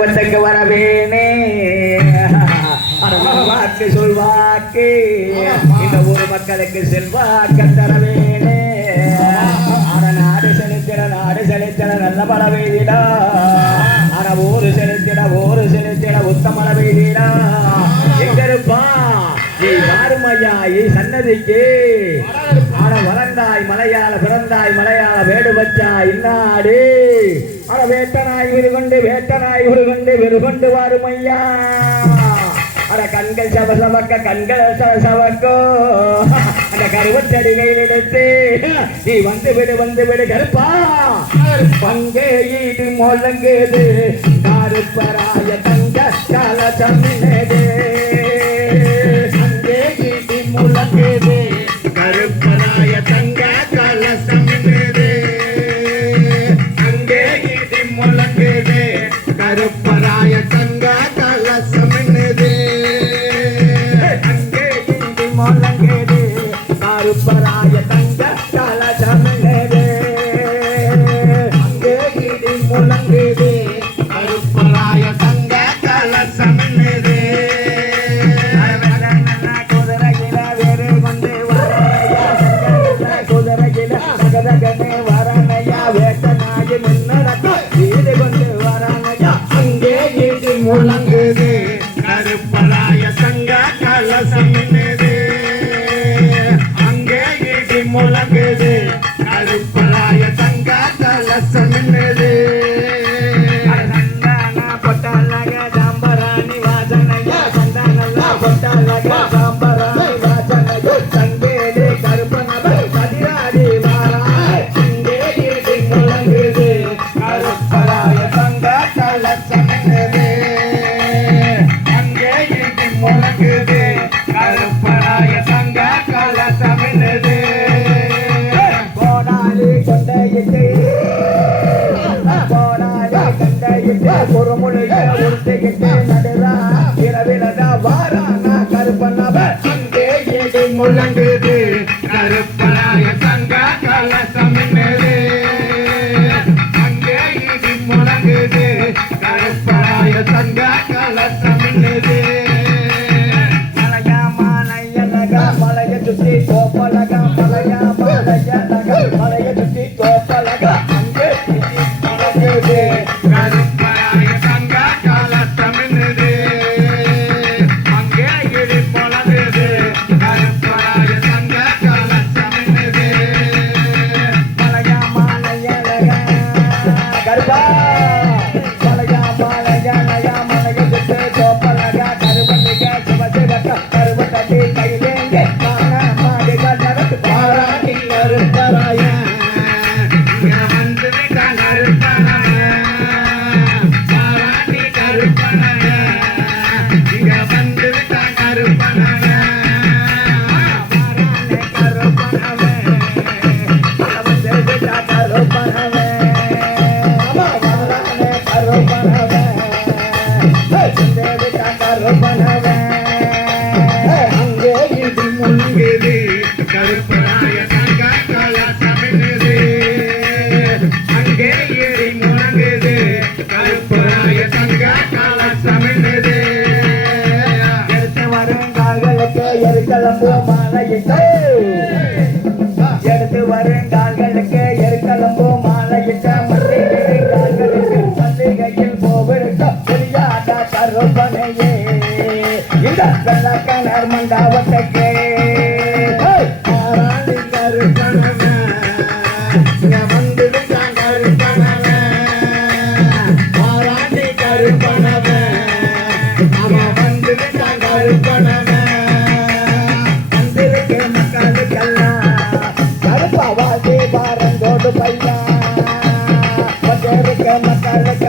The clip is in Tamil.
வந்தக்கு வரவேனே வாக்கு சொல்வாக்கு இந்த ஊர் மக்களுக்கு செல்வாக்கு தரவேனே நாடு செலுத்திட நல்ல பல பெய்திடா ஆனா ஊரு செலுத்திட உத்தமழ பெய்திடா எங்க இருப்பா நீ வாருமையா சன்னதிக்கு ஆட வளர்ந்தாய் மலையாள பிறந்தாய் மலையாள வேடு வச்சா இன்னாடு ஆட வேட்டனாய் விருகொண்டு விருகொண்டு வாருமையா அட கண்கள் கண்கள் சவசவக்கோ அந்த கருவச்சடிகையில் எடுத்து நீ வந்து விடு கருப்பா பங்கே ஈடு முழங்குது கருப்பராய தங்க கால தமிழது அங்கே ஈடு முழங்குது கருப்பராய தங்க கால தமிழது அங்கே ஈடு முழங்குது கருப்பராய தங்க கால தமிழது அங்கே ஈடு முழங்குது கருப்பராய தங்க கால தமிழது அங்கே ஈடு முழங்குது கருப்பராய தங்க கால தமிழது குதிரையில வேறு கொண்டு குதிரையில நகதகனே வரணையா வேட்டனாகி முன்னடக்க வீடு கொண்டு வரணையா அங்கே ஈடு முழங்குது கருப்பராய தங்க கால தமிழது அங்கே ஈடு முழங்குது கருப்பராய தங்க கால தமிழது பொட்டலக சாம்பராணி வாசனையா சந்தானல்லா பொட்டலக சாம்பராணி வாசனையா தங்கேடு கருப்பனவ கதிராடி வாராய் அங்கே ஈடு முழங்குது கருப்பராய தங்க கால தமிழது அங்கே ஈடு முழங்குது கருப்பராய தங்க கால தமிழது கோடாலி கொண்டையிட்டு பொறுமுழுக உருட்டுகிட்டு நடுறா இரவிலதா வாரானா கருப்பனவ அங்கே ஈடு முழங்குது கருப்பராய தங்க கால தமிழது அங்கே ஈடு முழங்குது கருப்பராய தங்க கால தமிழது மலையா மாலையலக மலைய சுத்தி கோப்பலக மலையா மாலையலக மலைய சுத்தி கோப்பலக அங்கே முழங்குது கருப்பராய தங்க கால தமிழது அங்கே ஈடு முழங்குது கருப்பராய தங்க கால தமிழது மலையா மாலையலக கருப்பா மலையா மாலையலக மலைய சுத்தி கோப்பலக கருப்பலிக சிவசிவக்க கருவட்டடி கையிலேங்க மான மாடுக நடத்து பாராட்டி கருப்பராய இங்க வந்து விட்டா கருப்பனவ பாராட்டி கருப்பனவ இங்க வந்து விட்டா கருப்பனவ பாராட்டி கருப்பனவ வந்து விட்டா கருப்பனவ பாராட்டி கருப்பனவ வந்து விட்டா கருப்பனவ அங்கே ஈடு முழங்குது கருப்பராய தங்க கால தமிழது அங்கே ஈடு முழங்குது கருப்பராய தங்க கால தமிழது எடுத்து வருங்கால்களுக்கு எருக்களம்பு மாலையிட்டு எடுத்து வருங்கால்களுக்கு எருக்களம்பு மாலையிட்ட மல்லிகைகளுக்கு மல்லிகையில் போவிருக்க புரியாத கருப்பனையே இந்த வெள்ளக்கணர் மண்டாவத்துக்கு ஆராணி கருப்பனவ இங்க வந்து விட்டான் கருப்பனவ ஆராணி கருப்பனவ அவன் வந்து விட்டான் கருப்பனவ வந்திருக்க மக்களுக்கெல்லாம் கருப்பாவாசி பாரங்கோடு பையா வந்திருக்க மக்களுக்கு